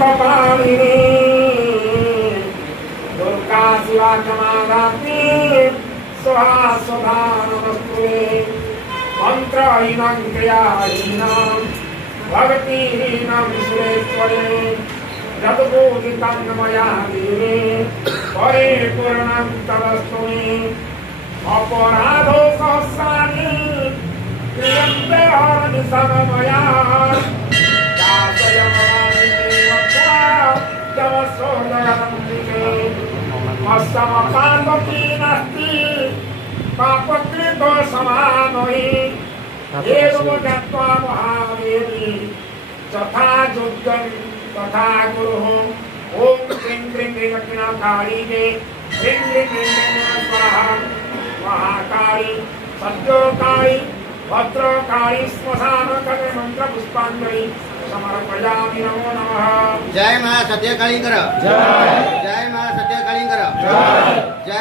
कपालिनी दुर्गा शिवा क्षमादात्री स्वाहा स्वधा नमस्तुते मंत्रहीनं क्रियाहीनं भक्तिहीनं सुरेश्वरे यद्बोधितं मया देवे परिपूर्णं तवस्तु मे अपराधो सहस्राणि क्रियन्ते हरनिशं मया दासयमवामि वक्त्वा तव सोदरन्तिके मस्तमपान्वती नास्ति पापकृतो समानोहि एवं ज्ञात्वा महादेवी तथा युद्धं तथा गुरुः ओम क्लीं क्लीं क्लीं दक्षिणाकाली के क्लीं क्लीं क्लीं क्लीं स्वाहा महाकाली सद्योकाली भद्रकाली श्मशान करे मंत्र पुष्पांजलि समर्पयामि नमो नमः। जय मां सत्यकाली कर। जय मां सत्यकाली कर। जय